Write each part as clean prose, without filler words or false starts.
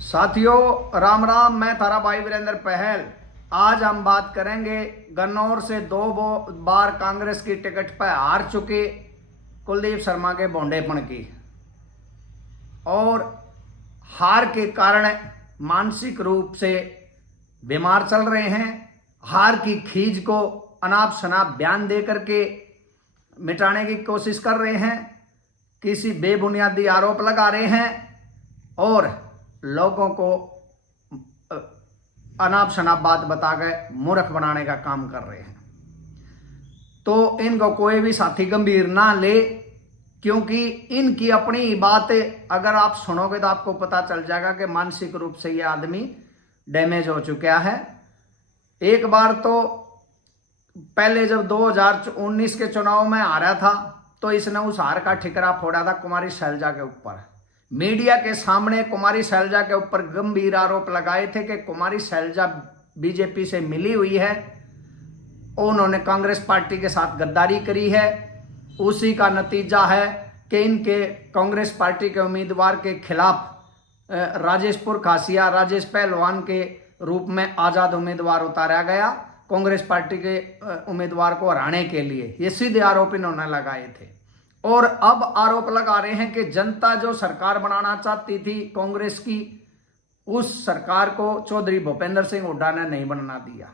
साथियों राम राम, मैं थारा भाई वीरेंद्र पहल। आज हम बात करेंगे गन्नौर से दो बार कांग्रेस की टिकट पर हार चुके कुलदीप शर्मा के भोंडेपन की, और हार के कारण मानसिक रूप से बीमार चल रहे हैं। हार की खीज को अनाप शनाप बयान दे करके मिटाने की कोशिश कर रहे हैं, किसी बेबुनियादी आरोप लगा रहे हैं और लोगों को अनाप शनाप बात बताकर मूर्ख बनाने का काम कर रहे हैं। तो इनको कोई भी साथी गंभीर ना ले, क्योंकि इनकी अपनी बात अगर आप सुनोगे तो आपको पता चल जाएगा कि मानसिक रूप से ये आदमी डैमेज हो चुका है। एक बार तो पहले जब 2019 के चुनाव में आ रहा था तो इसने उस हार का ठिकरा फोड़ा था कुमारी शैलजा के ऊपर। मीडिया के सामने कुमारी शैलजा के ऊपर गंभीर आरोप लगाए थे कि कुमारी शैलजा बीजेपी से मिली हुई है, उन्होंने कांग्रेस पार्टी के साथ गद्दारी करी है। उसी का नतीजा है कि इनके कांग्रेस पार्टी के उम्मीदवार के खिलाफ राजेशपुर खासिया राजेश पहलवान के रूप में आजाद उम्मीदवार उतारा गया कांग्रेस पार्टी के उम्मीदवार को हराने के लिए। ये सीधे आरोप इन्होंने लगाए थे और अब आरोप लगा रहे हैं कि जनता जो सरकार बनाना चाहती थी कांग्रेस की, उस सरकार को चौधरी भूपेंद्र सिंह हुड्डा ने नहीं बनना दिया।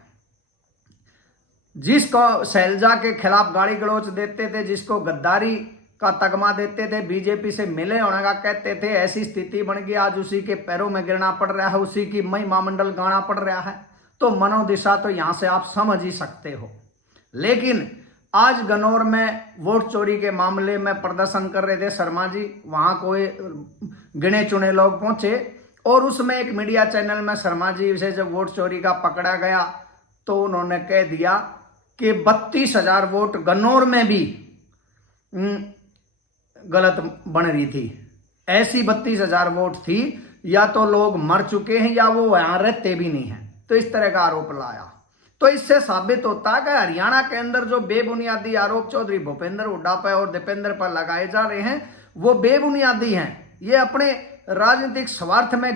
जिसको शैलजा के खिलाफ गाली गलौच देते थे, जिसको गद्दारी का तगमा देते थे, बीजेपी से मिले होने का कहते थे, ऐसी स्थिति बन गई आज उसी के पैरों में गिरना पड़ रहा है, उसी की महिमा मंडल गाना पड़ रहा है। तो मनोदिशा तो यहां से आप समझ ही सकते हो। लेकिन आज गन्नौर में वोट चोरी के मामले में प्रदर्शन कर रहे थे शर्मा जी, वहां कोई गिने चुने लोग पहुंचे और उसमें एक मीडिया चैनल में शर्मा जी से जब वोट चोरी का पकड़ा गया तो उन्होंने कह दिया कि 32,000 वोट गन्नौर में भी गलत बन रही थी। ऐसी 32,000 वोट थी, या तो लोग मर चुके हैं या वो यहां रहते भी नहीं है। तो इस तरह का आरोप लाया। तो इससे साबित होता है कि हरियाणा के अंदर जो बेबुनियादी आरोप चौधरी भूपेंद्र हुड्डा पर और दीपेंद्र पर लगाए जा रहे हैं वो बेबुनियादी हैं। ये अपने राजनीतिक स्वार्थ में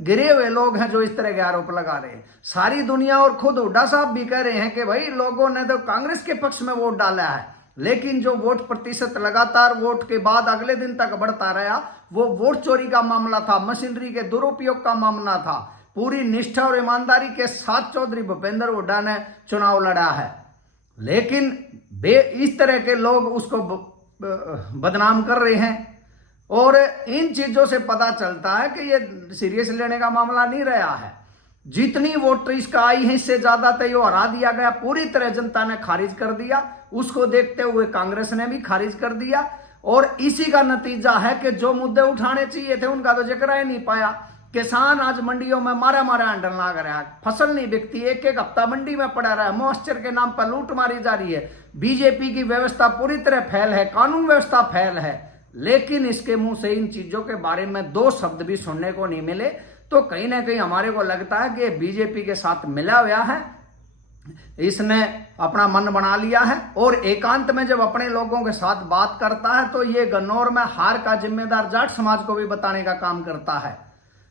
गिरे हुए लोग हैं जो इस तरह के आरोप लगा रहे हैं। सारी दुनिया और खुद हुड्डा साहब भी कह रहे हैं कि भाई लोगों ने तो कांग्रेस के पक्ष में वोट डाला है, लेकिन जो वोट प्रतिशत लगातार वोट के बाद अगले दिन तक बढ़ता रहा वो वोट चोरी का मामला था, मशीनरी के दुरुपयोग का मामला था। पूरी निष्ठा और ईमानदारी के साथ चौधरी भूपेंद्र हुड्डा ने चुनाव लड़ा है, लेकिन इस तरह के लोग उसको बदनाम कर रहे हैं। और इन चीजों से पता चलता है कि ये सीरियस लेने का मामला नहीं रहा है। जितनी वोट इसका आई है इससे ज्यादा तो ये हरा दिया गया, पूरी तरह जनता ने खारिज कर दिया। उसको देखते हुए कांग्रेस ने भी खारिज कर दिया और इसी का नतीजा है कि जो मुद्दे उठाने चाहिए थे उनका तो जिक्र ही नहीं पाया। किसान आज मंडियों में मारा हंडन लाग रहा है, फसल नहीं बिकती, एक एक हफ्ता मंडी में पड़ा रहा है, मॉइस्चर के नाम पर लूट मारी जा रही है। बीजेपी की व्यवस्था पूरी तरह फेल है, कानून व्यवस्था फेल है, लेकिन इसके मुंह से इन चीजों के बारे में दो शब्द भी सुनने को नहीं मिले। तो कहीं ना कहीं हमारे को लगता है कि बीजेपी के साथ मिला हुआ है, इसने अपना मन बना लिया है और एकांत में जब अपने लोगों के साथ बात करता है तो ये गन्नौर में हार का जिम्मेदार जाट समाज को भी बताने का काम करता है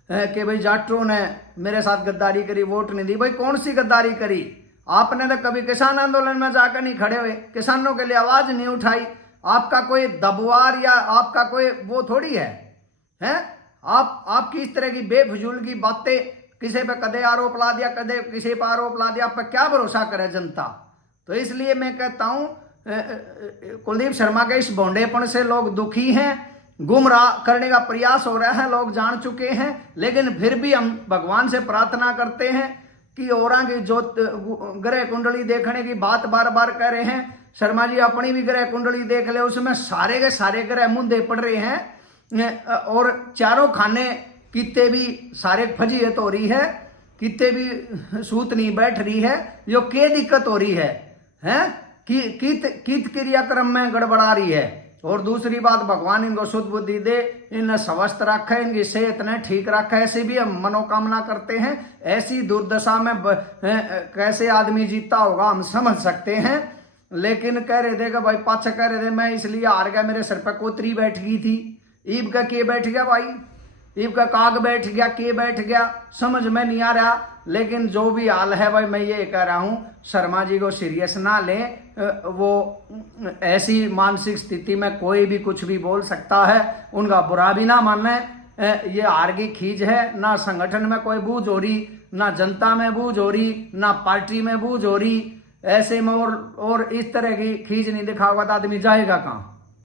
कि भाई जाटों ने मेरे साथ गद्दारी करी, वोट नहीं दी। भाई कौन सी गद्दारी करी? आपने तो कभी किसान आंदोलन में जाकर नहीं खड़े हुए, किसानों के लिए आवाज नहीं उठाई। आपका कोई दबवार या आपका कोई वो थोड़ी है, हैं? आपकी इस तरह की बेफजूल की बातें, किसी पे कदे आरोप ला दिया, कदे किसी पर आरोप ला दिया, आप पे क्या भरोसा करे जनता? तो इसलिए मैं कहता हूं कुलदीप शर्मा के इस भोंडेपन से लोग दुखी हैं, गुमराह करने का प्रयास हो रहा है, लोग जान चुके हैं। लेकिन फिर भी हम भगवान से प्रार्थना करते हैं कि और की जो ग्रह कुंडली देखने की बात बार बार कह रहे हैं, शर्मा जी अपनी भी ग्रह कुंडली देख ले, उसमें सारे के सारे ग्रह मुंदे पड़ रहे हैं और चारों खाने कितने भी सारे फजीयत हो रही है, कितने भी सूत नहीं बैठ रही है। यो क्या दिक्कत हो रही है, हैं? कित क्रियाक्रम में गड़बड़ा रही है। और दूसरी बात, भगवान इनको शुद्ध बुद्धि दे, इन स्वस्थ रखे, इनकी सेहत ने ठीक रखे, ऐसी भी हम मनोकामना करते हैं। ऐसी दुर्दशा में कैसे आदमी जीता होगा हम समझ सकते हैं। लेकिन कह रहे थे कि भाई पाछे कह रहे थे मैं इसलिए हार गया, मेरे सर पर कोतरी बैठ गई थी। ईब का के बैठ गया भाई, इनका काग बैठ गया, के बैठ गया, समझ में नहीं आ रहा। लेकिन जो भी हाल है भाई, मैं ये कह रहा हूं शर्मा जी को सीरियस ना लें। वो ऐसी मानसिक स्थिति में कोई भी कुछ भी बोल सकता है, उनका बुरा भी ना माने। ये हार की खींच है, ना संगठन में कोई बूझ हो रही, ना जनता में बूझ हो रही, ना पार्टी में बूझ हो रही। ऐसे में और इस तरह की खींच नहीं दिखाओगा तो आदमी जाएगा कहाँ।